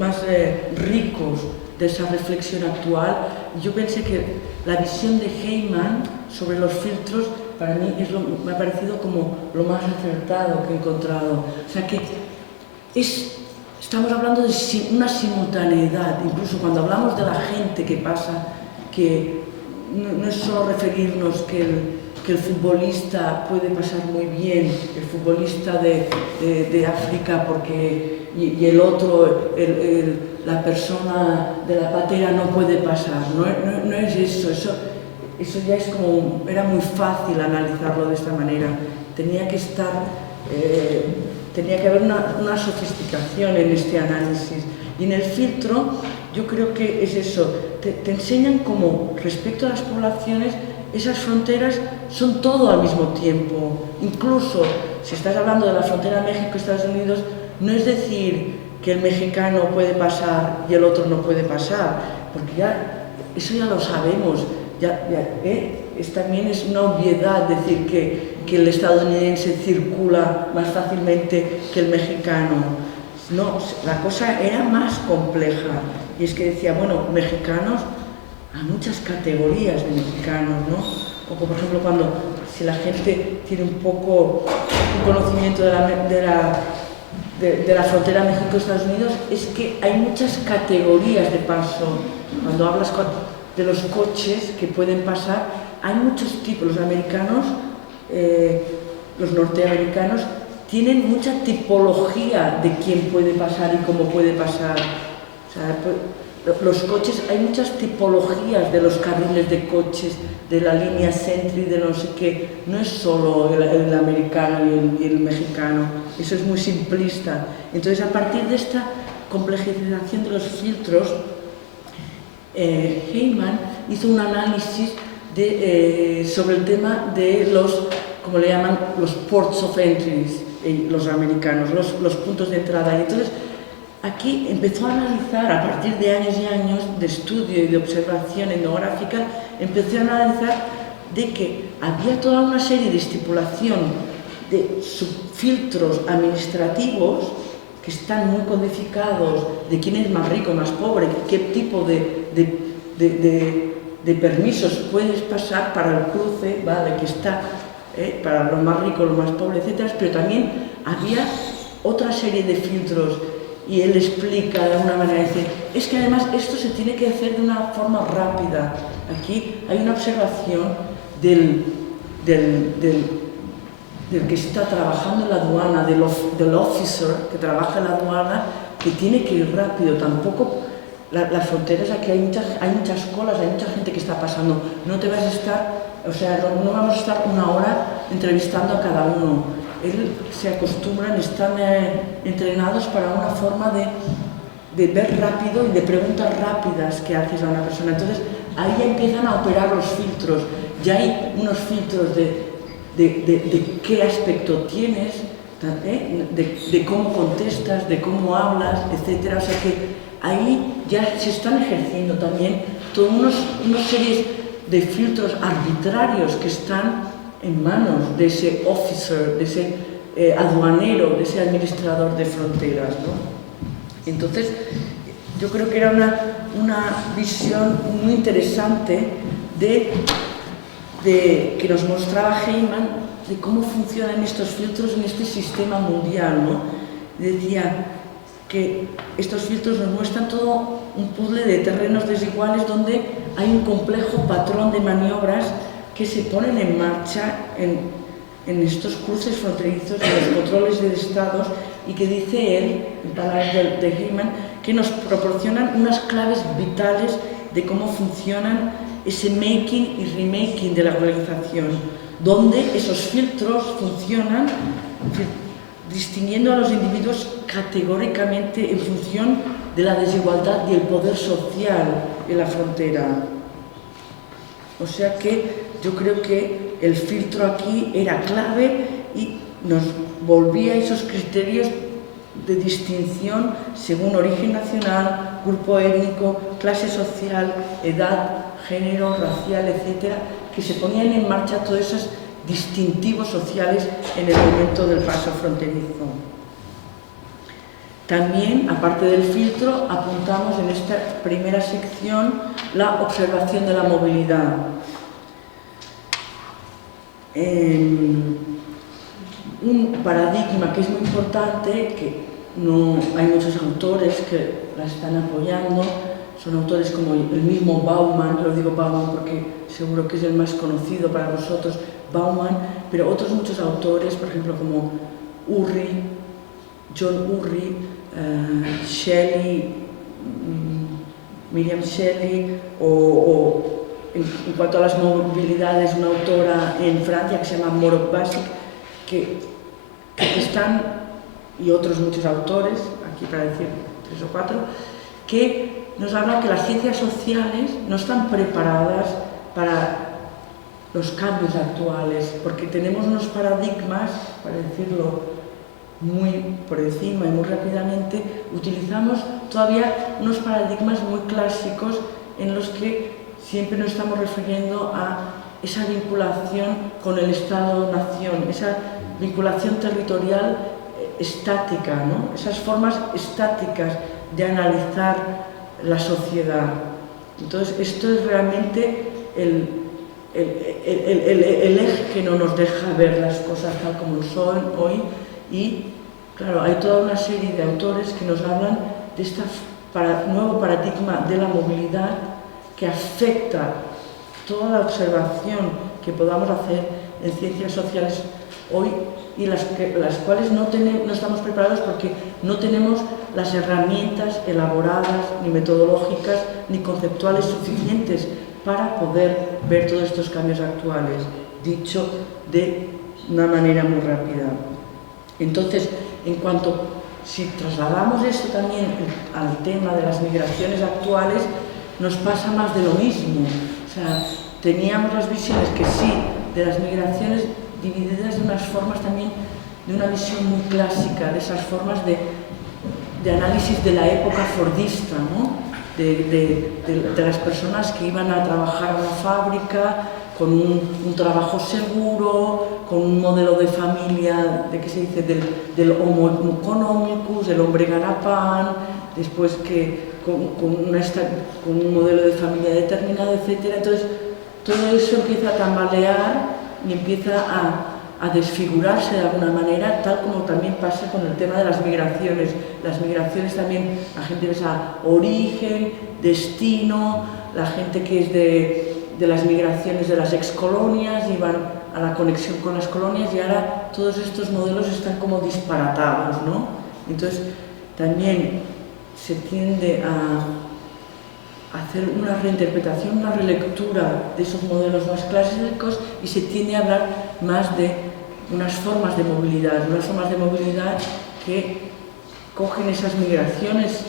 más ricos de esa reflexión actual. Yo pensé que la visión de Heyman sobre los filtros para mí me ha parecido como lo más acertado que he encontrado. O sea que estamos hablando de una simultaneidad, incluso cuando hablamos de la gente que pasa, que no es solo referirnos que el futbolista puede pasar muy bien, el futbolista de África, y el otro, la persona de la patera no puede pasar. No es eso ya es como, era muy fácil analizarlo de esta manera. Tenía que haber una sofisticación en este análisis. Y en el filtro, yo creo que es eso, te enseñan cómo respecto a las poblaciones, esas fronteras son todo al mismo tiempo. Incluso, si estás hablando de la frontera México-Estados Unidos, no es decir que el mexicano puede pasar y el otro no puede pasar, porque eso ya lo sabemos. También es una obviedad decir que el estadounidense circula más fácilmente que el mexicano. No, la cosa era más compleja. Y es que decía, bueno, mexicanos, hay muchas categorías de mexicanos, ¿no? O por ejemplo, si la gente tiene un conocimiento de la frontera México-Estados Unidos, es que hay muchas categorías de paso. Cuando hablas de los coches que pueden pasar, hay muchos tipos. Los americanos, los norteamericanos, tienen mucha tipología de quién puede pasar y cómo puede pasar. O sea, los coches, hay muchas tipologías de los carriles de coches, de la línea Sentry, de no sé qué. No es solo el americano y el mexicano, eso es muy simplista. Entonces, a partir de esta complejización de los filtros, Heyman hizo un análisis sobre el tema de como le llaman, los ports of entries, los americanos, los puntos de entrada. Y entonces, aquí empezó a analizar, a partir de años y años de estudio y de observación etnográfica, empezó a analizar de que había toda una serie de estipulación de subfiltros administrativos que están muy codificados, de quién es más rico, más pobre, qué tipo de permisos puedes pasar para el cruce, ¿vale? Que está para los más ricos, los más pobres, etc. Pero también había otra serie de filtros. Y él explica de alguna manera, dice, es que además esto se tiene que hacer de una forma rápida. Aquí hay una observación del que está trabajando en la aduana, del officer que trabaja en la aduana, que tiene que ir rápido. Tampoco, las fronteras aquí hay muchas colas, hay mucha gente que está pasando. No te vas a estar, no vamos a estar una hora entrevistando a cada uno. Se acostumbran, están entrenados para una forma de ver rápido y de preguntas rápidas que haces a una persona. Entonces, ahí ya empiezan a operar los filtros. Ya hay unos filtros de qué aspecto tienes, de cómo contestas, de cómo hablas, etc. O sea que ahí ya se están ejerciendo también todas unas series de filtros arbitrarios que están en manos de ese officer, de ese aduanero, de ese administrador de fronteras, ¿no? Entonces, yo creo que era una visión muy interesante que nos mostraba Heyman de cómo funcionan estos filtros en este sistema mundial, ¿no? Decía que estos filtros nos muestran todo un puzzle de terrenos desiguales donde hay un complejo patrón de maniobras que se ponen en marcha en estos cruces fronterizos, en los controles de estados, y que dice él, en palabras de Heyman, que nos proporcionan unas claves vitales de cómo funcionan ese making y remaking de la globalización, donde esos filtros funcionan distinguiendo a los individuos categóricamente en función de la desigualdad y el poder social en la frontera. O sea que yo creo que el filtro aquí era clave y nos volvía a esos criterios de distinción según origen nacional, grupo étnico, clase social, edad, género, racial, etc., que se ponían en marcha todos esos distintivos sociales en el momento del paso fronterizo. También, aparte del filtro, apuntamos en esta primera sección la observación de la movilidad. Un paradigma que es muy importante, que no hay muchos autores que la están apoyando, son autores como el mismo Bauman, lo digo Bauman porque seguro que es el más conocido para vosotros, Bauman, pero otros muchos autores, por ejemplo como John Urry, Shelley, Miriam Shelley, o en cuanto a las movilidades, una autora en Francia que se llama Morok Basic, que están, y otros muchos autores, aquí para decir 3 o 4, que nos hablan que las ciencias sociales no están preparadas para los cambios actuales, porque tenemos unos paradigmas, para decirlo muy por encima y muy rápidamente, utilizamos todavía unos paradigmas muy clásicos en los que siempre nos estamos refiriendo a esa vinculación con el Estado-nación, esa vinculación territorial estática, ¿no? Esas formas estáticas de analizar la sociedad. Entonces, esto es realmente el eje que no nos deja ver las cosas tal como son hoy. Y, claro, hay toda una serie de autores que nos hablan de este nuevo paradigma de la movilidad que afecta toda la observación que podamos hacer en ciencias sociales hoy y las cuales no estamos preparados porque no tenemos las herramientas elaboradas, ni metodológicas, ni conceptuales suficientes para poder ver todos estos cambios actuales, dicho de una manera muy rápida. Entonces, si trasladamos esto también al tema de las migraciones actuales, nos pasa más de lo mismo. O sea, teníamos las visiones que sí, de las migraciones divididas de unas formas también, de una visión muy clásica, de esas formas de análisis de la época fordista, ¿no? De las personas que iban a trabajar a una fábrica con un trabajo seguro, con un modelo de familia, ¿de qué se dice? Del homo economicus, el hombre gana-pan, después que con un modelo de familia determinado, etc. Entonces, todo eso empieza a tambalear y empieza a desfigurarse de alguna manera, tal como también pasa con el tema de las migraciones. Las migraciones también, la gente piensa origen, destino, la gente que es de las migraciones de las excolonias, iban a la conexión con las colonias, y ahora todos estos modelos están como disparatados, ¿no? Entonces, también se tiende a hacer una reinterpretación, una relectura de esos modelos más clásicos, y se tiende a hablar más de unas formas de movilidad que cogen esas migraciones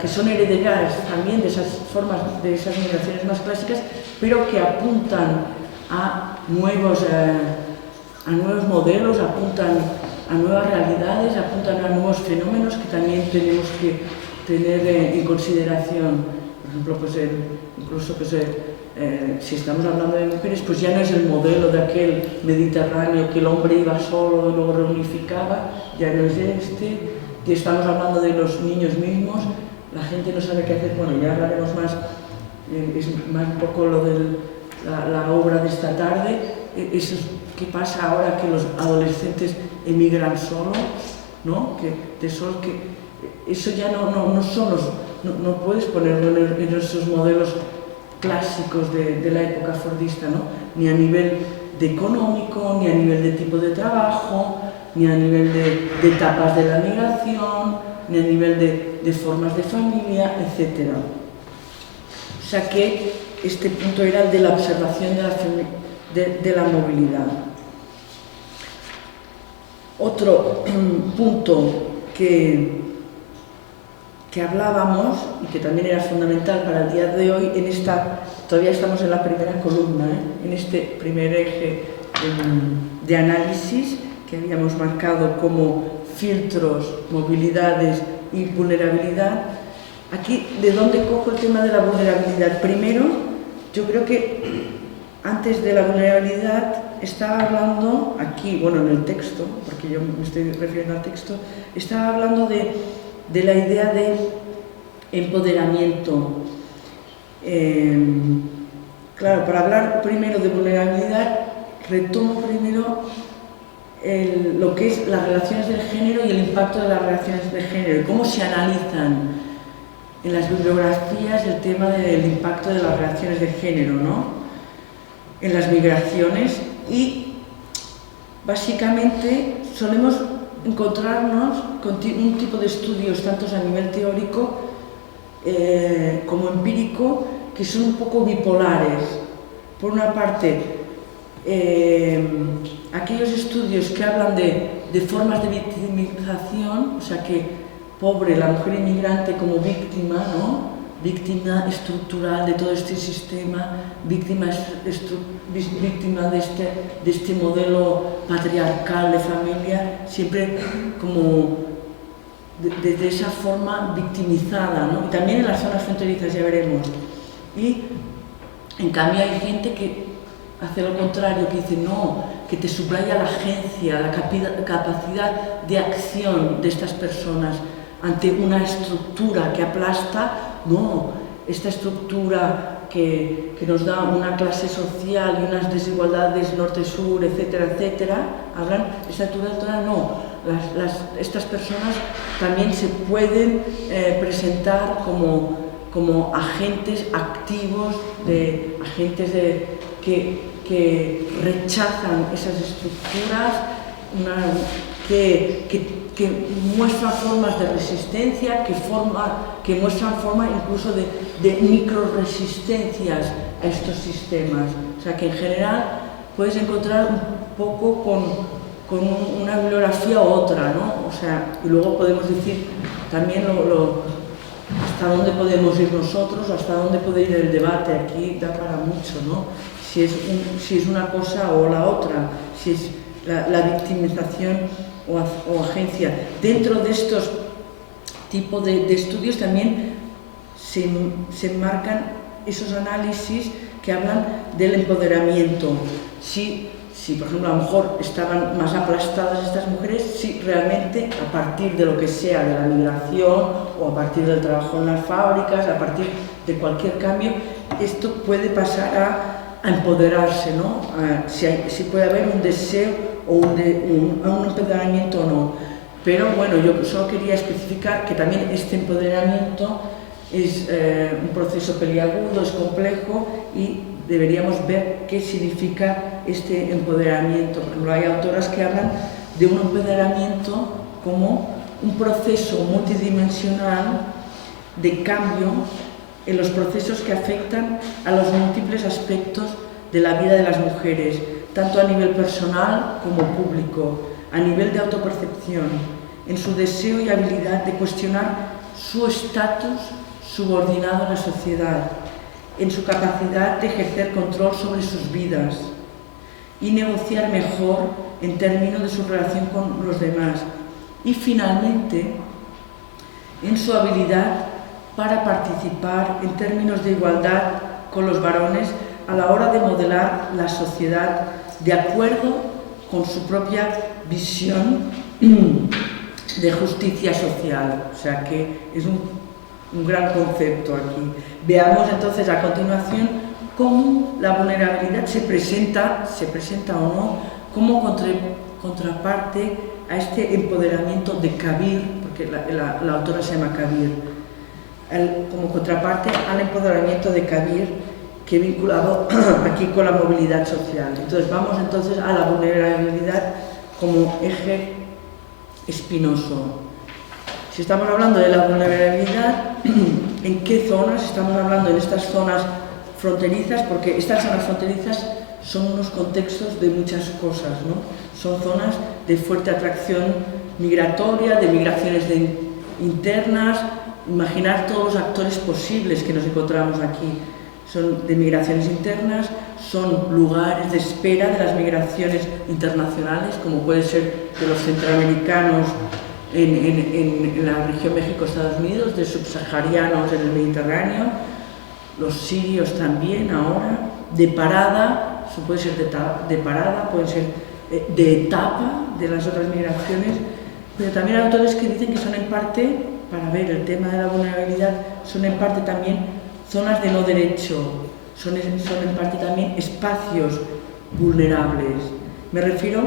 que son herederas también de esas formas, de esas migraciones más clásicas, pero que apuntan a nuevos modelos, apuntan a nuevas realidades, apuntan a nuevos fenómenos que también tenemos que tener en consideración. Por ejemplo, incluso si estamos hablando de mujeres, pues ya no es el modelo de aquel mediterráneo que el hombre iba solo y luego reunificaba, ya no es este. Si estamos hablando de los niños mismos, la gente no sabe qué hacer. Bueno, ya hablaremos más, es más un poco lo de la obra de esta tarde. Eso, ¿qué pasa ahora que los adolescentes emigran solos? ¿No? Eso ya no puedes ponerlo en esos modelos clásicos de la época fordista, ¿no? Ni a nivel de económico, ni a nivel de tipo de trabajo, ni a nivel de etapas de la migración, ni a nivel de formas de familia, etc. O sea que este punto era el de la observación de la movilidad. Otro punto que hablábamos y que también era fundamental para el día de hoy, todavía estamos en la primera columna, en este primer eje de análisis que habíamos marcado como filtros, movilidades y vulnerabilidad. Aquí, ¿de dónde cojo el tema de la vulnerabilidad? Primero, yo creo que antes de la vulnerabilidad estaba hablando aquí, bueno, en el texto, porque yo me estoy refiriendo al texto, estaba hablando de la idea de empoderamiento. Claro, para hablar primero de vulnerabilidad, retomo primero lo que es las relaciones de género y el impacto de las relaciones de género, y cómo se analizan en las bibliografías el tema del impacto de las relaciones de género, ¿no? En las migraciones, y básicamente solemos encontrarnos con un tipo de estudios, tanto a nivel teórico como empírico, que son un poco bipolares. Por una parte, aquellos estudios que hablan de formas de victimización, o sea que pobre, la mujer inmigrante como víctima, ¿no? Víctima estructural de todo este sistema, víctima de este modelo patriarcal de familia, siempre como de esa forma victimizada, ¿no? Y también en las zonas fronterizas, ya veremos. Y en cambio hay gente que hace lo contrario, que dice no, que te subraya la agencia, la capacidad de acción de estas personas ante una estructura que aplasta. No, esta estructura que nos da una clase social y unas desigualdades norte-sur, etcétera, etcétera, hablan, esta estructura no. Estas personas también se pueden presentar como agentes activos, agentes que rechazan esas estructuras, que muestran formas de resistencia, que muestran formas incluso de microresistencias a estos sistemas. O sea que en general puedes encontrar un poco con una bibliografía u otra, ¿no? O sea, y luego podemos decir también hasta dónde podemos ir nosotros, hasta dónde puede ir el debate. Aquí da para mucho, ¿no? Si es una cosa o la otra, si es la victimización o agencia. Dentro de estos tipos de estudios también se enmarcan esos análisis que hablan del empoderamiento. Si, por ejemplo, a lo mejor estaban más aplastadas estas mujeres, si realmente a partir de lo que sea, de la migración o a partir del trabajo en las fábricas, a partir de cualquier cambio, esto puede pasar a empoderarse, ¿no? Si puede haber un deseo o un empoderamiento o no. Pero bueno, yo solo quería especificar que también este empoderamiento es un proceso peliagudo, es complejo, y deberíamos ver qué significa este empoderamiento. Por ejemplo, hay autoras que hablan de un empoderamiento como un proceso multidimensional de cambio en los procesos que afectan a los múltiples aspectos de la vida de las mujeres, tanto a nivel personal como público, a nivel de autopercepción, en su deseo y habilidad de cuestionar su estatus subordinado a la sociedad, en su capacidad de ejercer control sobre sus vidas y negociar mejor en términos de su relación con los demás, y finalmente en su habilidad para participar en términos de igualdad con los varones a la hora de modelar la sociedad de acuerdo con su propia visión de justicia social. O sea que es un gran concepto aquí. Veamos entonces a continuación cómo la vulnerabilidad se presenta o no, como contraparte a este empoderamiento de Kabir, porque la autora se llama Kabir, como contraparte al empoderamiento de Kabir, que he vinculado aquí con la movilidad social. Entonces vamos entonces a la vulnerabilidad como eje espinoso. Si estamos hablando de la vulnerabilidad, ¿en qué zonas? Estamos hablando en estas zonas fronterizas, porque estas zonas fronterizas son unos contextos de muchas cosas, ¿no? Son zonas de fuerte atracción migratoria, de migraciones internas. Imaginar todos los actores posibles que nos encontramos aquí. Son de migraciones internas, son lugares de espera de las migraciones internacionales, como puede ser de los centroamericanos en la región México-Estados Unidos, de subsaharianos en el Mediterráneo, los sirios también ahora, de parada puede ser de parada, pueden ser de etapa de las otras migraciones, pero también hay autores que dicen que son en parte, para ver el tema de la vulnerabilidad, son en parte también zonas de no derecho, son en parte también espacios vulnerables. Me refiero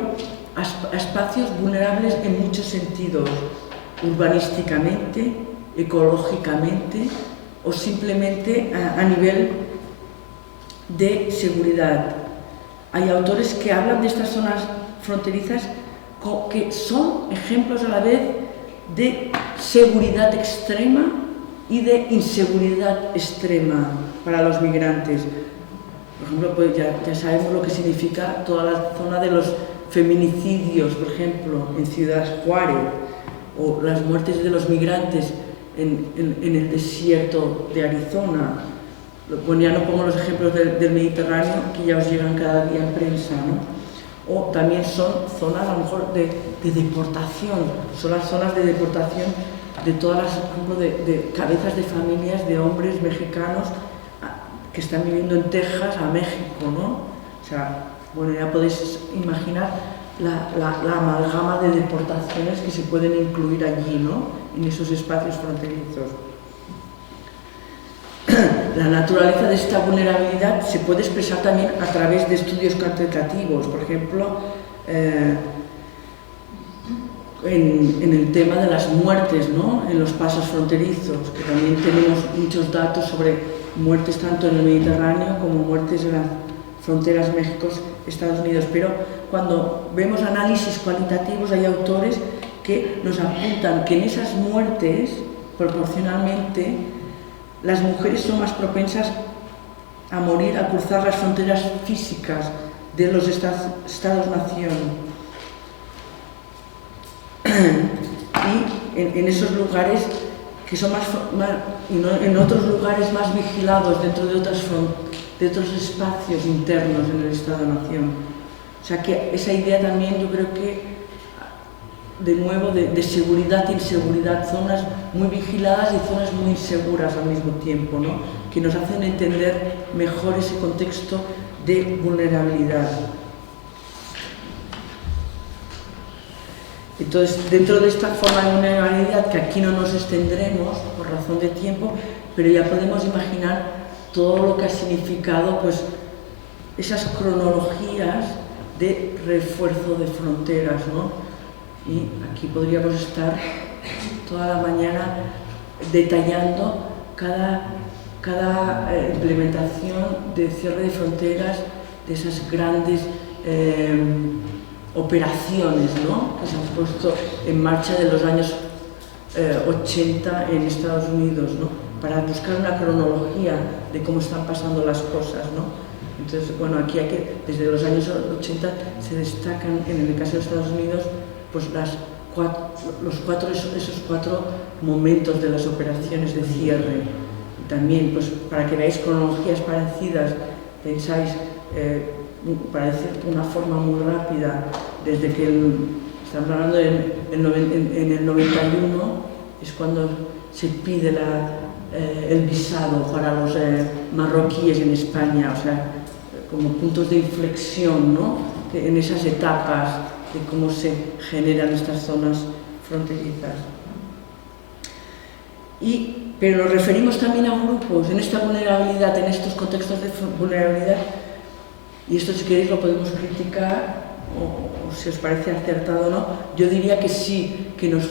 a espacios vulnerables en muchos sentidos, urbanísticamente, ecológicamente o simplemente a nivel de seguridad. Hay autores que hablan de estas zonas fronterizas que son ejemplos a la vez de seguridad extrema y de inseguridad extrema para los migrantes. Por ejemplo, pues ya sabemos lo que significa toda la zona de los feminicidios, por ejemplo, en Ciudad Juárez, o las muertes de los migrantes en el desierto de Arizona. Bueno, ya no pongo los ejemplos del Mediterráneo, que ya os llegan cada día en prensa, ¿no? O también son zonas, a lo mejor, de deportación, son las zonas de deportación de todas las, por ejemplo, de cabezas de familias de hombres mexicanos que están viviendo en Texas a México, ¿no? O sea, bueno, ya podéis imaginar la amalgama de deportaciones que se pueden incluir allí, ¿no? En esos espacios fronterizos. La naturaleza de esta vulnerabilidad se puede expresar también a través de estudios cuantitativos, por ejemplo, en el tema de las muertes, ¿no? En los pasos fronterizos, que también tenemos muchos datos sobre muertes tanto en el Mediterráneo como muertes en las fronteras México-Estados Unidos. Pero cuando vemos análisis cualitativos hay autores que nos apuntan que en esas muertes, proporcionalmente, las mujeres son más propensas a morir, a cruzar las fronteras físicas de los estados-nación. Y en esos lugares que son en otros lugares más vigilados dentro de otros espacios internos en el Estado-nación. O sea que esa idea también yo creo que, de nuevo, de seguridad e inseguridad, zonas muy vigiladas y zonas muy inseguras al mismo tiempo, ¿no? Que nos hacen entender mejor ese contexto de vulnerabilidad. Entonces, dentro de esta forma de vulnerabilidad, que aquí no nos extendremos por razón de tiempo, pero ya podemos imaginar todo lo que ha significado, pues, esas cronologías de refuerzo de fronteras, ¿no? Y aquí podríamos estar toda la mañana detallando cada implementación de cierre de fronteras, de esas grandes operaciones, ¿no? Que se han puesto en marcha de los años 80 en Estados Unidos, ¿no? Para buscar una cronología de cómo están pasando las cosas, ¿no? Entonces, bueno, aquí hay desde los años 80 se destacan, en el caso de Estados Unidos, pues esos cuatro momentos de las operaciones de cierre. Y también, pues, para que veáis cronologías parecidas, pensáis, para decir de una forma muy rápida, desde que estamos hablando en el 91, es cuando se pide el visado para los marroquíes en España, o sea, como puntos de inflexión, ¿no? En esas etapas de cómo se generan estas zonas fronterizas. Pero nos referimos también a grupos en esta vulnerabilidad, en estos contextos de vulnerabilidad, y esto, si queréis, lo podemos criticar o si os parece acertado o no. Yo diría que sí, que nos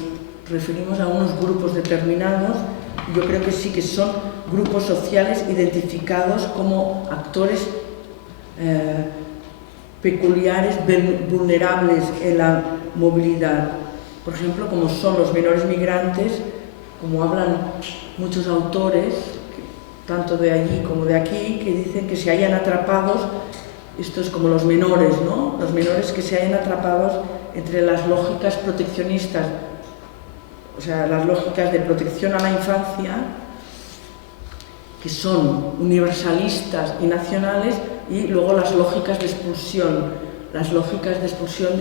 referimos a unos grupos determinados. Yo creo que sí, que son grupos sociales identificados como actores peculiares, vulnerables en la movilidad. Por ejemplo, como son los menores migrantes, como hablan muchos autores, tanto de allí como de aquí, que dicen que se hayan atrapados, esto es como los menores, ¿no? Los menores que se hayan atrapados entre las lógicas proteccionistas, o sea, las lógicas de protección a la infancia, que son universalistas y nacionales, y luego las lógicas de expulsión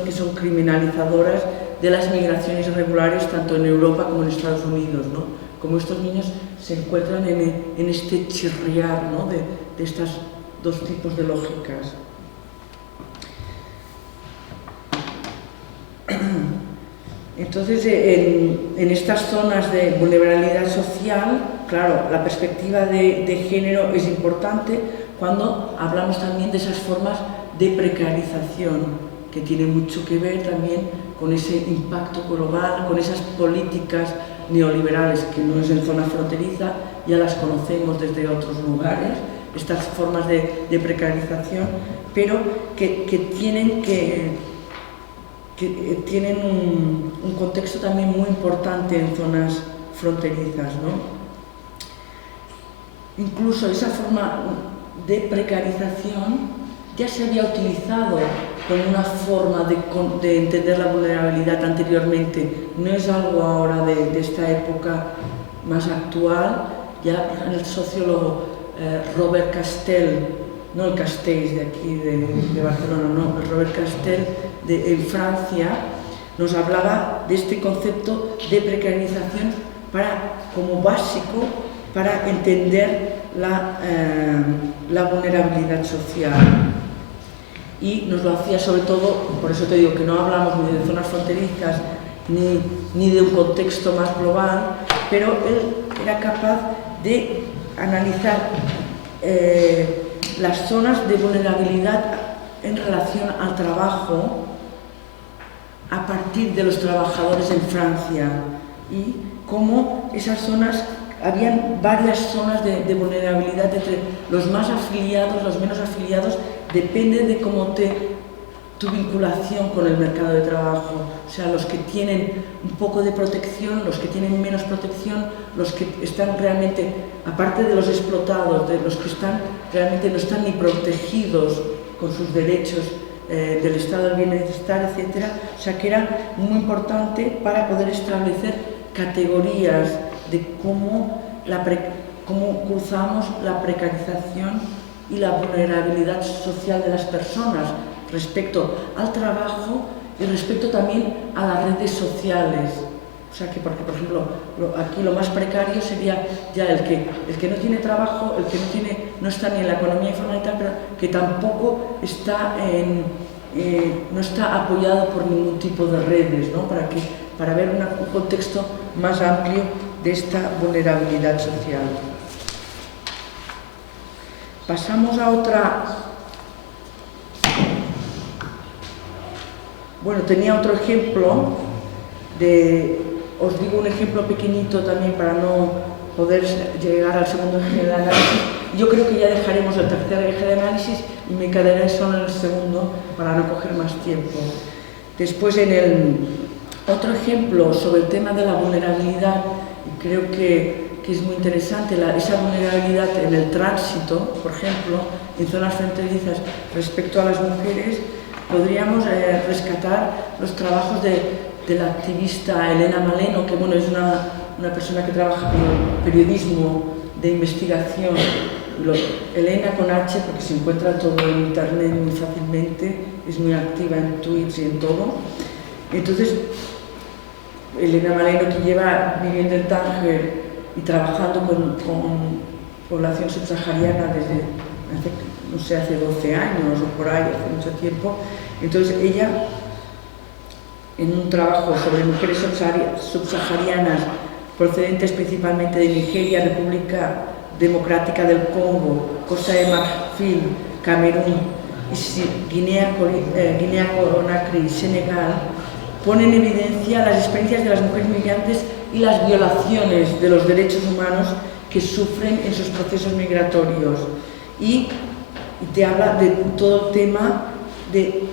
que son criminalizadoras de las migraciones irregulares tanto en Europa como en Estados Unidos, ¿no? Como estos niños se encuentran en este chirriar, ¿no? de estas dos tipos de lógicas. Entonces, en estas zonas de vulnerabilidad social, claro, la perspectiva de género es importante cuando hablamos también de esas formas de precarización, que tiene mucho que ver también con ese impacto global, con esas políticas neoliberales que no es en zona fronteriza, ya las conocemos desde otros lugares, estas formas de precarización, pero que tienen un contexto también muy importante en zonas fronterizas, ¿no? Incluso esa forma de precarización ya se había utilizado como una forma de entender la vulnerabilidad anteriormente. No es algo ahora de esta época más actual. Ya el sociólogo Robert Castel, no el Castells de aquí de Barcelona, no, el Robert Castel en Francia, nos hablaba de este concepto de precarización como básico para entender la vulnerabilidad social. Y nos lo hacía sobre todo, por eso te digo que no hablamos ni de zonas fronterizas ni de un contexto más global, pero él era capaz de analizar las zonas de vulnerabilidad en relación al trabajo a partir de los trabajadores en Francia y cómo esas zonas, habían varias zonas de vulnerabilidad entre los más afiliados, los menos afiliados, depende de cómo tu vinculación con el mercado de trabajo, o sea, los que tienen un poco de protección, los que tienen menos protección, los que están realmente, aparte de los explotados, de los que realmente no están ni protegidos con sus derechos del estado del bienestar, etc. O sea, que era muy importante para poder establecer categorías de cómo cruzamos la precarización y la vulnerabilidad social de las personas respecto al trabajo y respecto también a las redes sociales. O sea que, porque por ejemplo, aquí lo más precario sería ya el que no tiene trabajo, el que no está ni en la economía informal, pero que tampoco está no está apoyado por ningún tipo de redes, ¿no? Para ver un contexto más amplio de esta vulnerabilidad social. Pasamos a otra. Bueno, tenía otro ejemplo os digo un ejemplo pequeñito también para no poder llegar al segundo eje de análisis. Yo creo que ya dejaremos el tercer eje de análisis y me quedaré solo en el segundo para no coger más tiempo. Después, en el otro ejemplo sobre el tema de la vulnerabilidad, creo que es muy interesante, esa vulnerabilidad en el tránsito, por ejemplo, en zonas fronterizas respecto a las mujeres, podríamos rescatar los trabajos de la activista Elena Maleno, que bueno, es una persona que trabaja con el periodismo de investigación. Elena con H, porque se encuentra todo en internet muy fácilmente, es muy activa en Twitch y en todo. Entonces, Elena Maleno, que lleva viviendo en Tánger y trabajando con población subsahariana desde hace 12 años o por ahí, hace mucho tiempo. Entonces ella, en un trabajo sobre mujeres subsaharianas procedentes principalmente de Nigeria, República Democrática del Congo, Costa de Marfil, Camerún y Guinea-Conakry y Senegal, pone en evidencia las experiencias de las mujeres migrantes y las violaciones de los derechos humanos que sufren en sus procesos migratorios. Y te habla de todo el tema de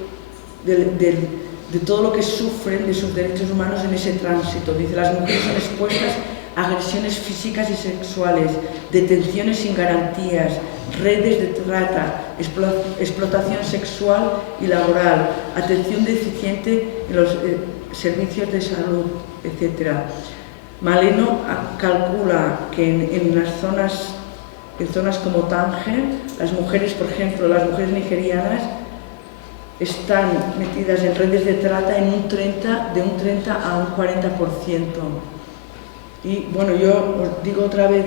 todo lo que sufren de sus derechos humanos en ese tránsito. Dice, las mujeres son expuestas a agresiones físicas y sexuales, detenciones sin garantías, redes de trata, explotación sexual y laboral, atención deficiente en los servicios de salud, etc. Maleno calcula que en zonas como Tánger, las mujeres, por ejemplo, las mujeres nigerianas, están metidas en redes de trata de un 30 a un 40%. Y bueno, yo os digo otra vez,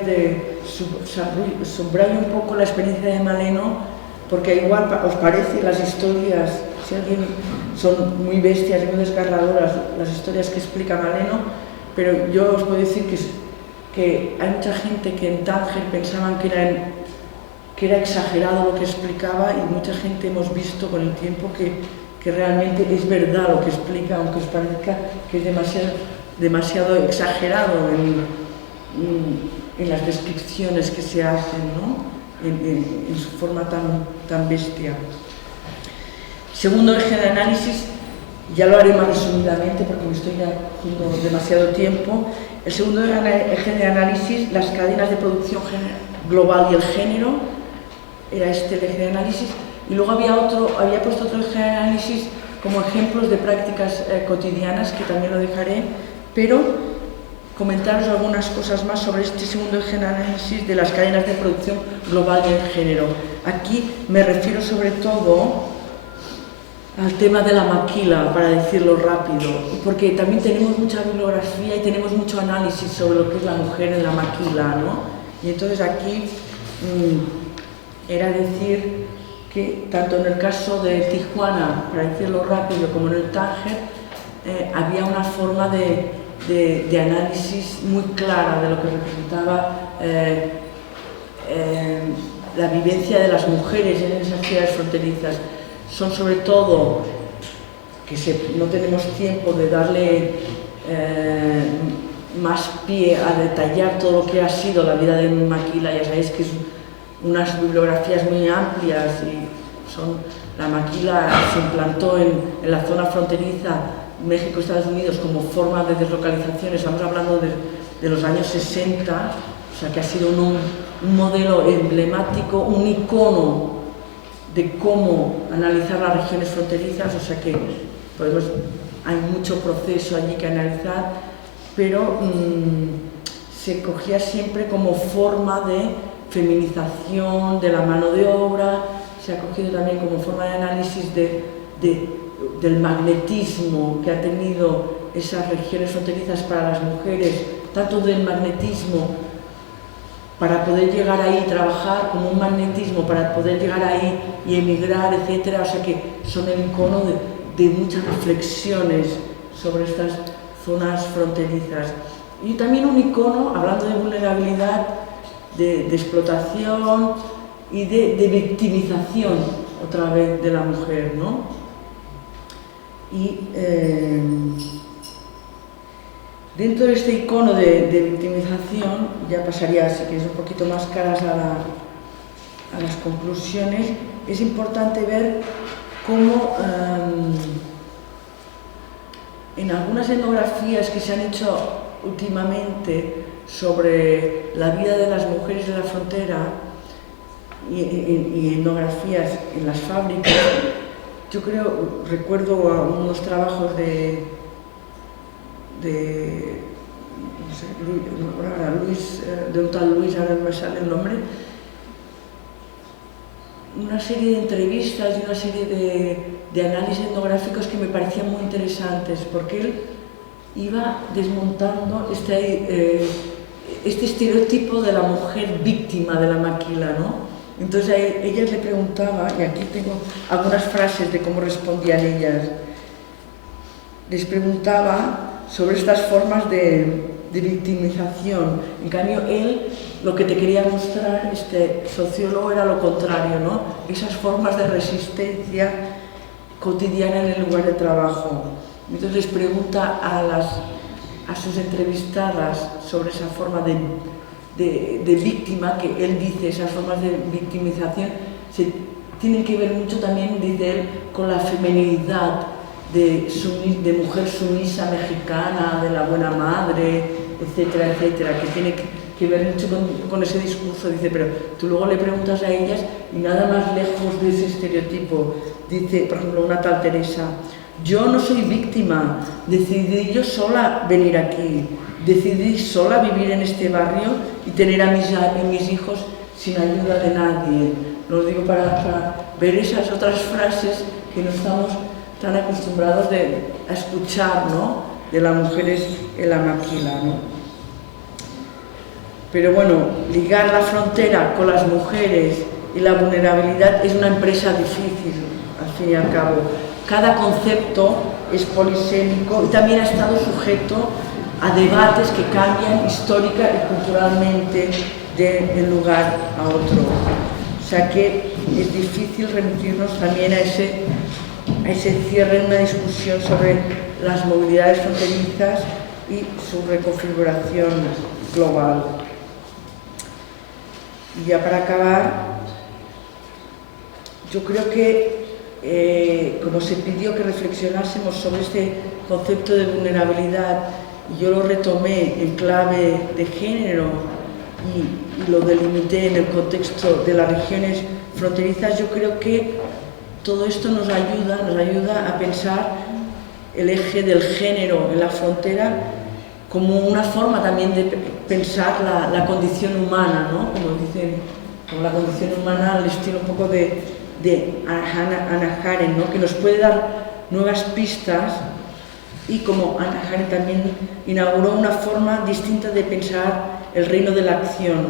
subrayo un poco la experiencia de Maleno, porque igual os parece las historias si alguien, son muy bestias y muy desgarradoras las historias que explica Maleno, pero yo os puedo decir que hay mucha gente que en Tánger pensaban que era exagerado lo que explicaba, y mucha gente hemos visto con el tiempo que realmente es verdad lo que explica, aunque os parezca que es demasiado exagerado en las descripciones que se hacen, ¿no? En su forma tan bestia. Segundo eje de análisis, ya lo haré más resumidamente porque me estoy haciendo demasiado tiempo. El segundo eje de análisis, las cadenas de producción global y el género, era este el eje de análisis. Y luego había puesto otro eje de análisis como ejemplos de prácticas cotidianas, que también lo dejaré, pero comentaros algunas cosas más sobre este segundo eje de análisis de las cadenas de producción global y el género. Aquí me refiero sobre todo al tema de la maquila, para decirlo rápido, porque también tenemos mucha bibliografía y tenemos mucho análisis sobre lo que es la mujer en la maquila, ¿no? Y entonces aquí era decir que tanto en el caso de Tijuana, para decirlo rápido, como en el Tánger, había una forma de análisis muy clara de lo que representaba la vivencia de las mujeres en esas ciudades fronterizas. Son sobre todo, no tenemos tiempo de darle más pie a detallar todo lo que ha sido la vida de Maquila. Ya sabéis que es unas bibliografías muy amplias, y la Maquila se implantó en la zona fronteriza México-Estados Unidos como forma de deslocalización. Estamos hablando de los años 60, o sea que ha sido un modelo emblemático, un icono de cómo analizar las regiones fronterizas, o sea que hay mucho proceso allí que analizar, pero se cogía siempre como forma de feminización de la mano de obra, se ha cogido también como forma de análisis del magnetismo que ha tenido esas regiones fronterizas para las mujeres, tanto del magnetismo para poder llegar ahí y trabajar, como un magnetismo para poder llegar ahí y emigrar, etcétera. O sea que son el icono de muchas reflexiones sobre estas zonas fronterizas. Y también un icono, hablando de vulnerabilidad, de explotación y de victimización, otra vez, de la mujer, ¿no? Y dentro de este icono de victimización, ya pasaría, si queréis, un poquito más caras a las conclusiones, es importante ver cómo en algunas etnografías que se han hecho últimamente sobre la vida de las mujeres de la frontera y etnografías en las fábricas, yo recuerdo unos trabajos de un tal Luis, ahora no me sale el nombre, una serie de entrevistas y una serie de análisis etnográficos que me parecían muy interesantes, porque él iba desmontando este estereotipo de la mujer víctima de la maquila, ¿no? Entonces ellas le preguntaba, y aquí tengo algunas frases de cómo respondían ellas, les preguntaba sobre estas formas de victimización. En cambio, él lo que te quería mostrar, este sociólogo, era lo contrario, ¿no? Esas formas de resistencia cotidiana en el lugar de trabajo. Entonces les pregunta a sus entrevistadas sobre esa forma de víctima, que él dice, esas formas de victimización tienen que ver mucho también, dice él, con la feminidad de mujer sumisa mexicana, de la buena madre, etcétera, etcétera, que tiene que ver mucho con ese discurso. Dice, pero tú luego le preguntas a ellas y nada más lejos de ese estereotipo. Dice, por ejemplo, una tal Teresa: yo no soy víctima, decidí yo sola venir aquí, decidí sola vivir en este barrio y tener a mis hijos sin ayuda de nadie. Lo digo para ver esas otras frases que no estamos tan acostumbrados a escuchar, ¿no?, de las mujeres en la maquila, ¿no? Pero bueno, ligar la frontera con las mujeres y la vulnerabilidad es una empresa difícil, al fin y al cabo. cada concepto es polisémico y también ha estado sujeto a debates que cambian histórica y culturalmente de un lugar a otro. O sea que es difícil remitirnos también a ese cierre en una discusión sobre las movilidades fronterizas y su reconfiguración global. Y ya para acabar, yo creo que como se pidió que reflexionásemos sobre este concepto de vulnerabilidad, y yo lo retomé en clave de género y lo delimité en el contexto de las regiones fronterizas, yo creo que todo esto nos ayuda a pensar el eje del género en la frontera como una forma también de pensar la condición humana, ¿no? Como dicen, como la condición humana al estilo un poco de Hannah Arendt, ¿no? Que nos puede dar nuevas pistas, y como Hannah Arendt también inauguró una forma distinta de pensar el reino de la acción,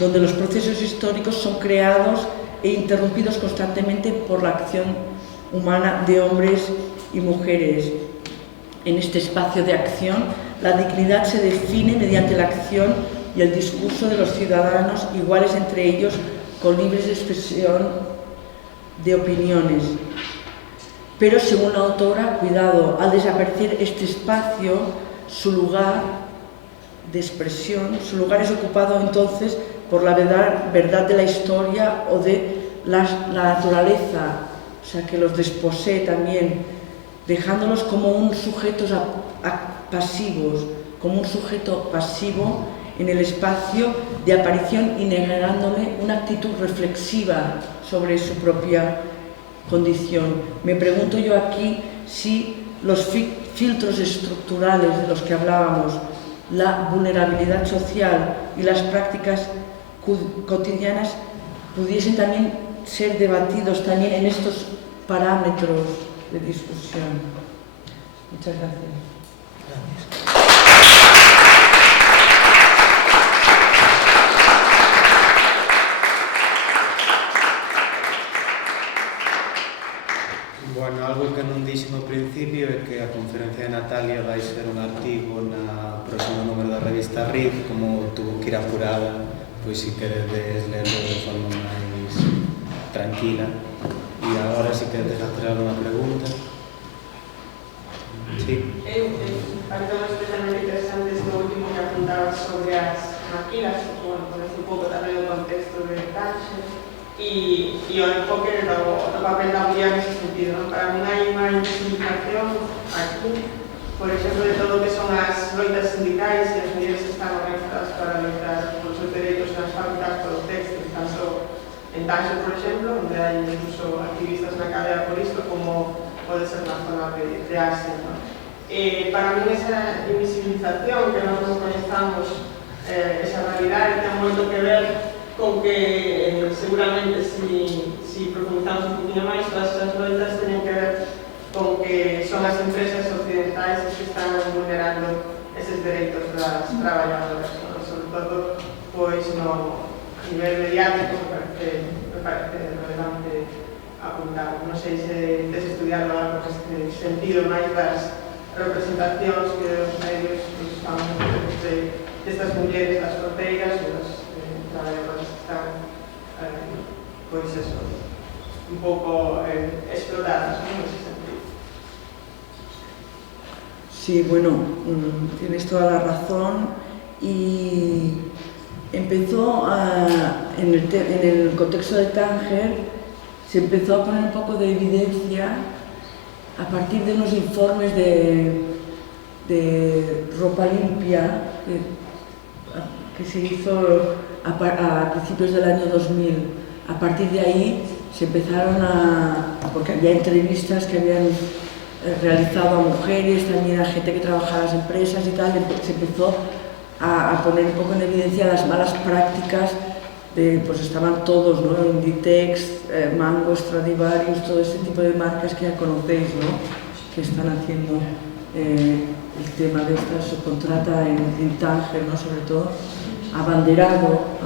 donde los procesos históricos son creados e interrumpidos constantemente por la acción humana de hombres y mujeres. En este espacio de acción, la dignidad se define mediante la acción y el discurso de los ciudadanos iguales entre ellos, con libres expresión de opiniones. Pero, según la autora, cuidado, al desaparecer este espacio, su lugar de expresión, su lugar es ocupado entonces por la verdad de la historia o de la naturaleza, o sea, que los desposee también, dejándolos como un sujetos pasivos, como un sujeto pasivo en el espacio de aparición y negándole una actitud reflexiva sobre su propia condición. Me pregunto yo aquí si los filtros estructurales de los que hablábamos, la vulnerabilidad social y las prácticas cotidianas pudiesen también ser debatidos también en estos parámetros de discusión. Muchas gracias. Bueno, algo que non dixen ao principio é que a conferencia de Natalia vai ser un artigo na próximo número da revista RIF, como tuvo que ir apurada, pois se queredes lerlo de forma máis tranquila. E agora, se queredes hacer alguna pregunta. Sí. Parece especialmente interesante este último que apuntabas sobre as maquilas, bueno, conoce un pouco tamén o contexto de Tánger, y o enfoque do papel da muller nese sentido, ¿no? Para mí hai unha invisibilización aquí, por exemplo, de todo o que son as loitas sindicais e as mulleres que están organizadas para loitar por os seus dereitos nas fábricas por o texto, tanto en Tánger, por exemplo, onde hai incluso activistas na cadea por isto, como pode ser na zona de Asia, ¿no? Para mí esa invisibilización, que non conozcamos esa realidade, ten moito que ver con que seguramente si profundizamos un poquinho máis, todas as loitas teñen que ver con que son as empresas occidentais as que están vulnerando eses dereitos das traballadoras, ¿no? Sobre todo, pois, no nivel mediático me parece relevante apuntar. Non sei se tes estudiado algo neste sentido máis das representacións que os medios están destas mulleres das fronteiras e das traballadoras que están, pois eso, un pouco explotadas, ¿no? En ese sentido. Sí, bueno, tienes toda la razón, y empezó en el contexto de Tánger, se empezó a poner un poco de evidencia a partir de unos informes de ropa limpia que se hizo a principios del año 2000. A partir de ahí se empezaron porque había entrevistas que habían realizado a mujeres, también a gente que trabajaba en las empresas y tal, se empezó a poner un poco en evidencia las malas prácticas pues estaban todos, ¿no? Inditex, Mango, Stradivarius, todo ese tipo de marcas que ya conocéis, ¿no? Que están haciendo el tema de esta subcontrata en Tánger, ¿no? Sobre todo abanderado,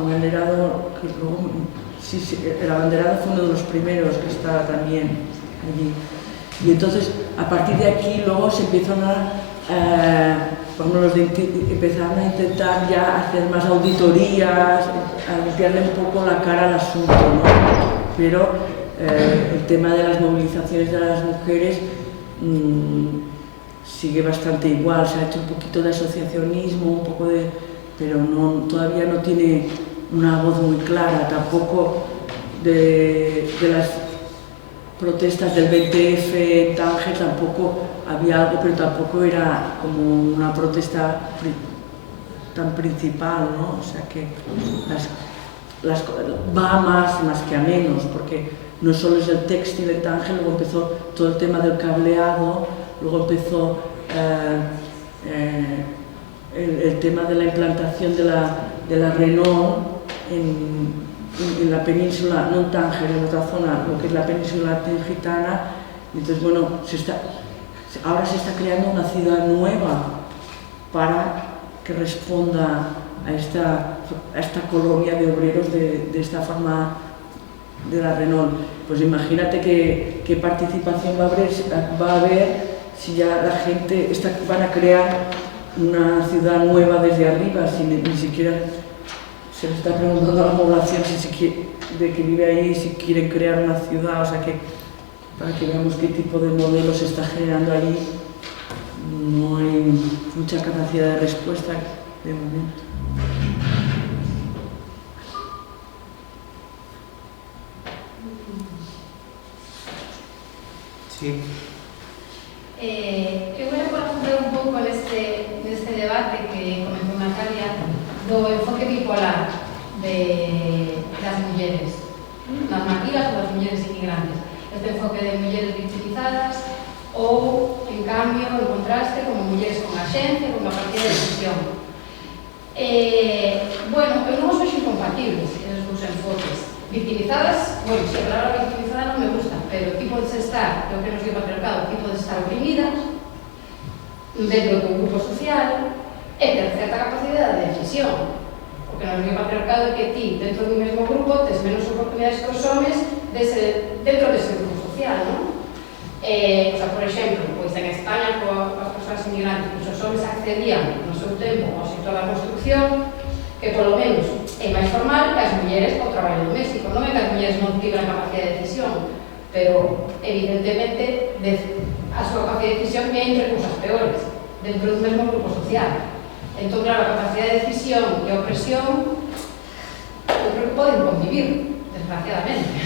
que luego, sí, el abanderado fue uno de los primeros que estaba también allí. Y entonces, a partir de aquí, luego se empezaron empezaron a intentar ya hacer más auditorías, a limpiarle un poco la cara al asunto, ¿no? Pero el tema de las movilizaciones de las mujeres sigue bastante igual. Se ha hecho un poquito de asociacionismo, un poco de, pero no, todavía no tiene una voz muy clara, tampoco de las protestas del 20F en Tánger tampoco había algo, pero tampoco era como una protesta tan principal, ¿no? O sea que va más que a menos, porque no solo es el textil en Tánger, luego empezó todo el tema del cableado, luego empezó el tema de la implantación de la Renault en la península, no en Tánger, en otra zona, lo que es la península tingitana. Entonces, bueno, ahora se está creando una ciudad nueva para que responda a esta colonia de obreros de esta forma de la Renault. Pues imagínate qué participación va a haber si ya la gente van a crear una ciudad nueva desde arriba, si ni siquiera se le está preguntando a la población de que vive ahí si quieren crear una ciudad. O sea que, para que veamos qué tipo de modelo se está generando ahí, no hay mucha capacidad de respuesta de momento. Sí. Eu voy a concentrar un pouco neste debate que comentou Natalia do enfoque bipolar das mulleres nas maquilas ou das mulleres inmigrantes, este enfoque de mulleres victimizadas ou, en cambio, en contraste, como mulleres con axencia, con capacidade de decisión. Bueno, eu non os vexo incompatibles esos dos enfoques. Victimizadas, bueno, si a palabra victimizada non me gusta, pero ti podes estar, creo que nos dio patriarcado, ti podes estar oprimidas dentro do grupo social e ter certa capacidade de decisión, porque nos dio patriarcado que ti, dentro do mesmo grupo, tes menos oportunidades que os homes dentro dese grupo social, non? O sea, por exemplo, pois en España, coas persoas inmigrantes, pois os homes accedían no seu tempo ao sector da construcción, que polo menos é máis formal que as mulleres ao traballo doméstico. Non é que as mulleres non tiveran capacidade de decisión, pero evidentemente a súa capacidade de decisión é entre cousas peores, dentro do mesmo grupo social. Entón, claro, a capacidade de decisión e a opresión eu creo que poden convivir, desgraciadamente.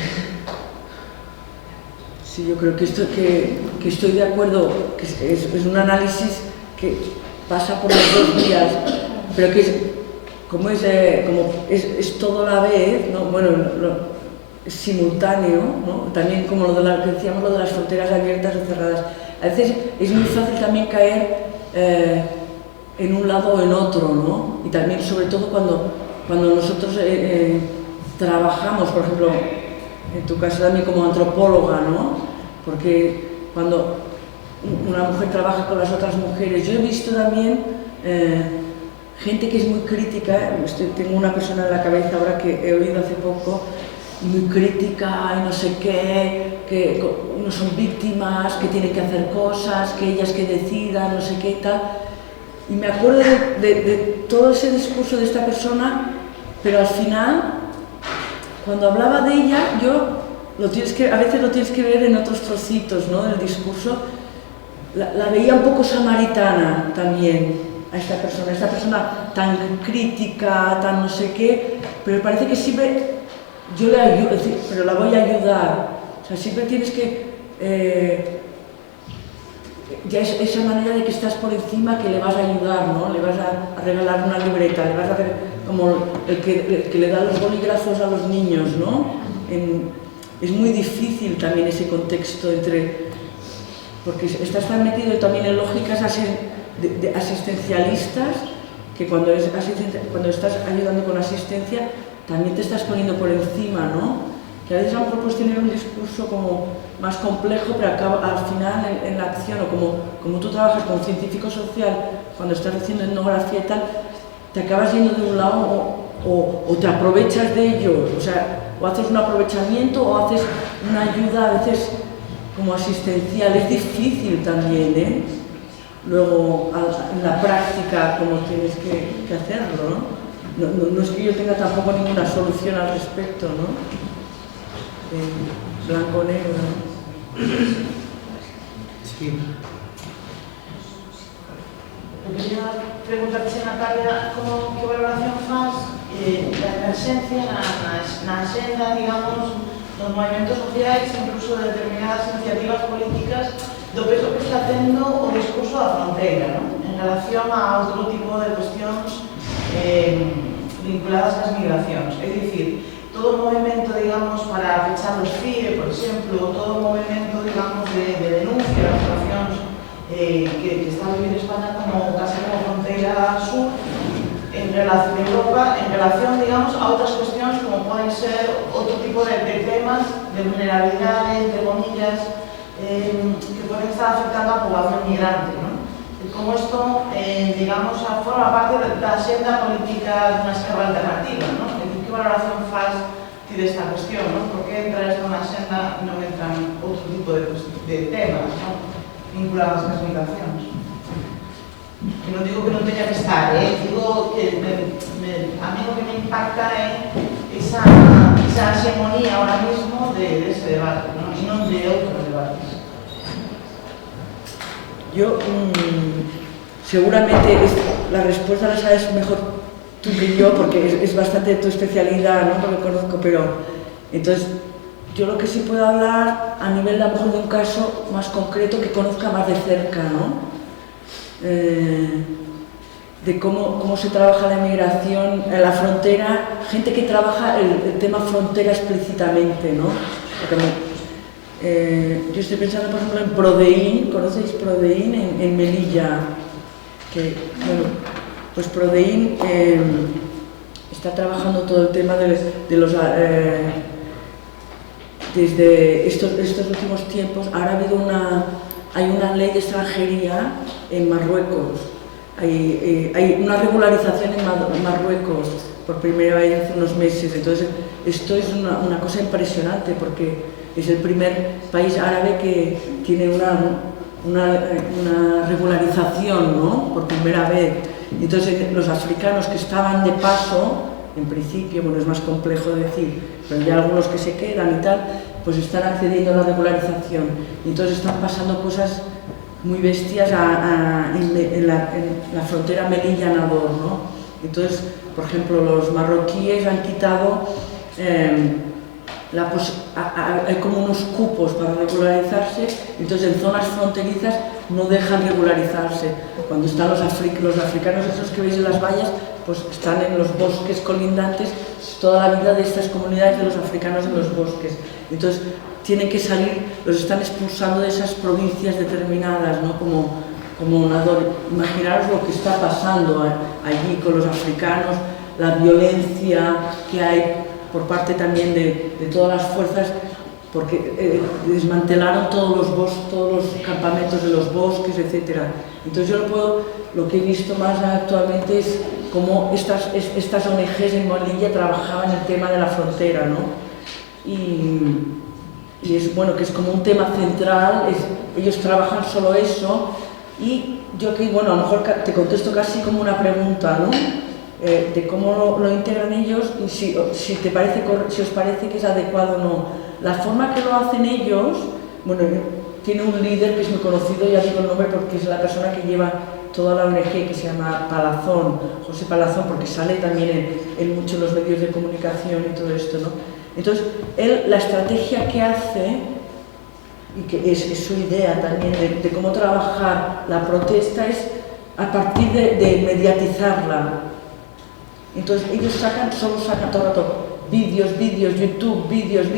Sí, yo creo que estoy de acuerdo, que es un análisis que pasa por las dos vías, pero que es todo a la vez, ¿no? Bueno, es simultáneo, ¿no? También como lo que decíamos, lo de las fronteras abiertas o cerradas. A veces es muy fácil también caer en un lado o en otro, ¿no? Y también, sobre todo, cuando nosotros trabajamos, por ejemplo, en tu caso también como antropóloga, ¿no? Porque cuando una mujer trabaja con las otras mujeres, yo he visto también gente que es muy crítica. Tengo una persona en la cabeza ahora que he oído hace poco, muy crítica y no sé qué, que no son víctimas, que tienen que hacer cosas, que ellas que decidan, no sé qué y tal. Y me acuerdo de todo ese discurso de esta persona, pero al final, cuando hablaba de ella, a veces lo tienes que ver en otros trocitos, ¿no? Del discurso. La veía un poco samaritana también, a esta persona tan crítica, tan no sé qué, pero parece que siempre yo le ayudo, es decir, pero la voy a ayudar. O sea, siempre tienes que ya es esa manera de que estás por encima, que le vas a ayudar, ¿no? Le vas a regalar una libreta, le vas a hacer como el que le da los bolígrafos a los niños, ¿no? Es muy difícil también ese contexto porque estás tan metido también en lógicas asistencialistas, que cuando estás ayudando con asistencia también te estás poniendo por encima, ¿no? Que a veces a lo mejor puedes tener un discurso como más complejo, pero al final en la acción, o como tú trabajas con científico social, cuando estás haciendo etnografía y tal, te acabas yendo de un lado o te aprovechas de ellos, o sea, o haces un aprovechamiento o haces una ayuda a veces como asistencial, es difícil también, ¿eh? Luego, en la práctica, como tienes que hacerlo, ¿no? No es que yo tenga tampoco ninguna solución al respecto, ¿no? Blanco-negro. Sí. Quería preguntarte, Natalia, que valoración faz da emerxencia na axenda, digamos, dos movimentos sociais, incluso de determinadas iniciativas políticas, do peso que está tendo o discurso da fronteira, ¿no? En relación a outro tipo de cuestións vinculadas ás migracións. É dicir, todo o movimento, digamos, para pechar os CIE, por exemplo, todo o movimento, digamos, de denuncia das situacións que está a vivir España como casi como fronteira sur en relación a Europa, en relación, digamos, a outras cuestións como poden ser outro tipo de temas de vulnerabilidade, entre comillas, que poden estar afectando a población migrante, ¿no? E como isto, digamos, forma parte da xenda política dunha esquerda alternativa, ¿no? E que valoración faz ti desta cuestión, ¿no? Por que entra isto na xenda e non entran outro tipo de temas, ¿no? Vinculadas ás migracións. E non digo que non teña que estar, digo que a mí o que me impacta é esa hegemonía ahora mismo de ese debate, ¿no? E non de outros debates. Yo, seguramente la respuesta la sabes mejor tú que yo, porque es bastante tu especialidad, ¿no? Porque conozco, pero entonces yo lo que sí puedo hablar a nivel a lo mejor de un caso más concreto que conozca más de cerca, ¿no? De cómo se trabaja la inmigración en la frontera, gente que trabaja el tema frontera explícitamente, ¿no? Yo estoy pensando, por ejemplo, en Prodeín. ¿Conocéis Prodeín? En Melilla. Que, bueno, pues Prodeín está trabajando todo el tema de los... desde estos últimos tiempos, ahora ha habido hay una ley de extranjería en Marruecos. Hay una regularización en Marruecos por primera vez hace unos meses. Entonces, esto es una cosa impresionante porque es el primer país árabe que tiene una regularización, ¿no? Por primera vez. Entonces, los africanos que estaban de paso, en principio, bueno, es más complejo de decir, pero ya algunos que se quedan y tal, pues están accediendo a la regularización. Y entonces están pasando cosas muy bestias en la frontera Melilla-Nador, ¿no? Entonces, por ejemplo, los marroquíes han quitado, hay como unos cupos para regularizarse, entonces en zonas fronterizas no dejan regularizarse. Cuando están los africanos esos que veis en las vallas, pues están en los bosques colindantes toda la vida de estas comunidades de los africanos en los bosques. Entonces tienen que salir, los están expulsando de esas provincias determinadas, ¿no? Como Nador. Imaginaros lo que está pasando allí con los africanos, la violencia que hay por parte también de todas las fuerzas, porque desmantelaron todos los campamentos de los bosques, etc. Entonces yo lo que he visto más actualmente es cómo estas ONGs en Melilla trabajaban el tema de la frontera, ¿no? Y es bueno, que es como un tema central, ellos trabajan solo eso, y yo que, bueno, a lo mejor te contesto casi como una pregunta, ¿no? De cómo lo integran ellos y si os parece que es adecuado o no. La forma que lo hacen ellos, bueno, tiene un líder que es muy conocido, ya digo el nombre porque es la persona que lleva toda la ONG, que se llama Palazón, José Palazón, porque sale también en muchos los medios de comunicación y todo esto, ¿no? Entonces, él, la estrategia que hace, y que es su idea también de cómo trabajar la protesta, es a partir de mediatizarla. Entonces ellos solo sacan todo el rato vídeos, YouTube, vídeos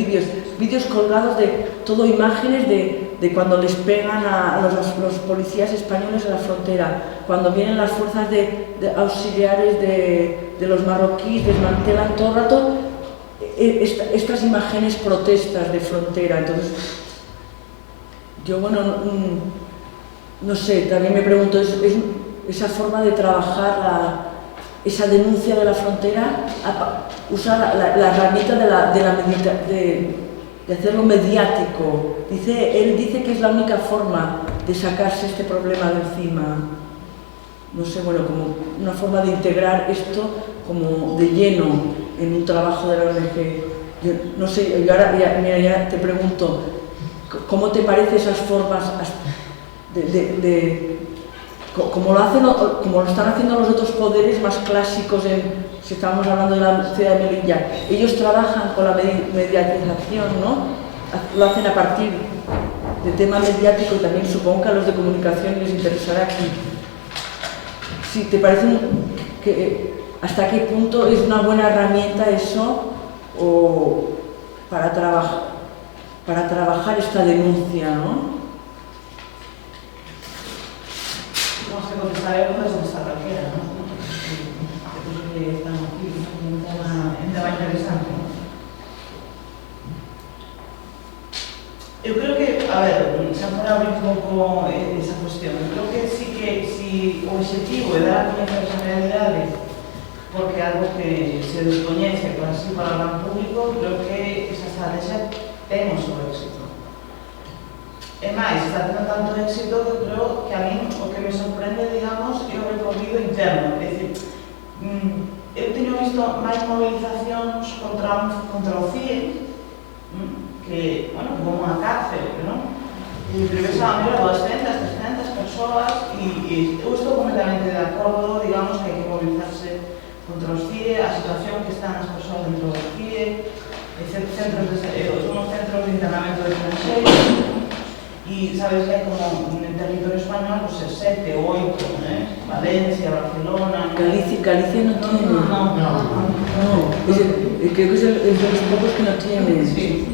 colgados de todo, imágenes de cuando les pegan a los policías españoles en la frontera, cuando vienen las fuerzas de auxiliares de los marroquíes, desmantelan todo el rato estas imágenes protestas de frontera. Entonces, yo, bueno, no sé, también me pregunto, esa forma de trabajar esa denuncia de la frontera, usar la herramienta hacerlo mediático. Él dice que es la única forma de sacarse este problema de encima. No sé, bueno, como una forma de integrar esto como de lleno en un trabajo de la ONG. Yo no sé, yo ahora ya te pregunto, ¿cómo te parecen esas formas como lo están haciendo los otros poderes más clásicos, si estábamos hablando de la ciudad de Melilla? Ellos trabajan con la mediatización, ¿no? Lo hacen a partir del tema mediático, y también supongo que a los de comunicación les interesará aquí. Si te parece hasta qué punto es una buena herramienta eso o para trabajar esta denuncia, ¿no? No sé contestar cómo contestar cualquiera, ¿no? Que están aquí, un tema interesante. Yo creo que, a ver, se ha abrir un pouco esa cuestión. Creo que sí que si o objetivo é dar a coñecer esa realidade porque é algo que se descoñece para así para o gran público, creo que esa estrategia ten o seu éxito. É máis, está tendo tanto éxito que creo que a mí o que me sorprende, digamos, é o recorrido interno. É dicir, eu teño visto máis movilizacións contra o CIE, que, bueno, como unha cárcel, non? E prevesaban, mira, 200, 300 persoas e eu estou completamente de acordo, digamos, que hai que movilizarse contra os CIE, a situación que están as persoas dentro dos CIE, somos centros de internamento de estranxeiros, y sabes que hay como en el territorio español pues 7 o 8, Valencia, Barcelona. Galicia no tiene. No. Creo que es de los pocos que no tiene. Sí.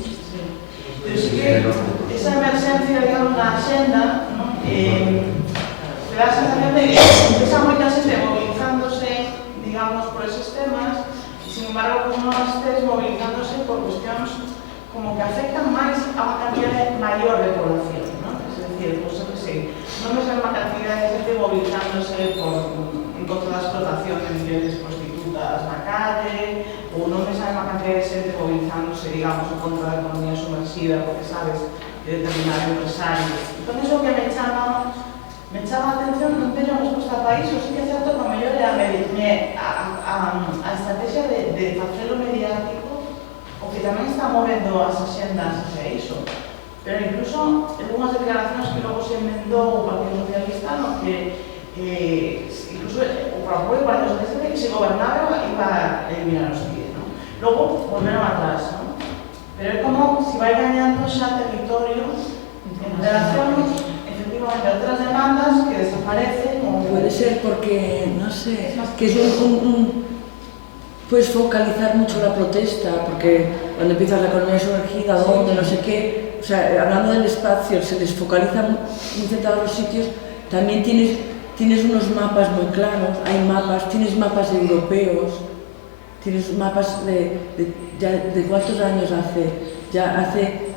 Pero sí que esa emergencia, digamos, la agenda, ¿no? te da la sensación de que empieza moita xente movilizándose, digamos, por esos temas, y sin embargo, pues non estés movilizándose por cuestións como que afectan máis a unha cantidad maior de población, ¿no? Es decir, pues yo que sé, non me sale unha cantidad de gente movilizándose en contra da explotación de mujeres prostitutas na calle, ou non me sale unha cantidad de xente movilizándose, digamos, en contra da economía submersiva, porque sabes, de determinado empresario. Entón, iso que me chama a atención, non teño resposta para iso, sí que é certo que a mellor é a estrategia de facelo mediático o que tamén está movendo as axendas hacia iso. Pero incluso en unhas declaracións que logo se enmendou o Partido Socialista, no que incluso o propio Partido Socialista que se gobernaba iba a eliminar os CIE, ¿no? Logo volveron atrás, ¿no? Pero é como se vai gañando xa territorio en relación efectivamente a outras demandas que desaparecen ou... Puede ser porque, no sé, que es puedes focalizar mucho la protesta, porque cuando empiezas la economía sumergida, dónde, no sé qué, o sea, hablando del espacio, se les focaliza muy centrado los sitios, también tienes unos mapas muy claros, hay mapas, tienes mapas europeos, tienes mapas de cuántos años hace, ya hace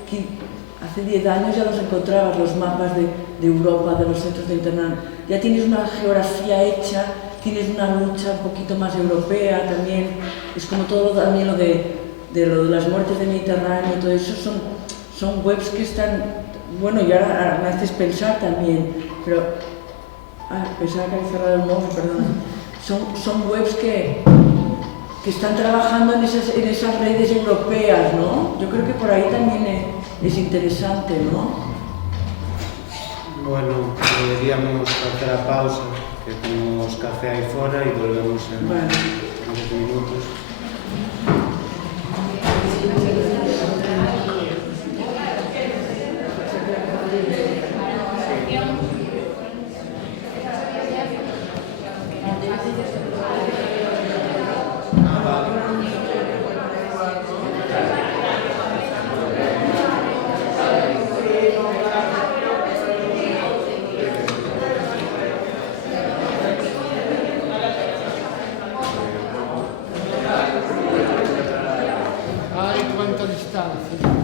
10 años ya los encontrabas, los mapas de Europa, de los centros de internamiento, ya tienes una geografía hecha, tienes una lucha un poquito más europea también, es como todo también lo de las muertes del Mediterráneo, todo eso son webs que están, bueno, y ahora me haces pensar también, pero, pensaba que había cerrado el móvil, perdón, son webs que están trabajando en esas redes europeas, ¿no? Yo creo que por ahí también es interesante, ¿no? Bueno, deberíamos hacer a pausa, que tenemos café ahí fuera y volvemos en 10 minutos. Ay, cuánta distancia.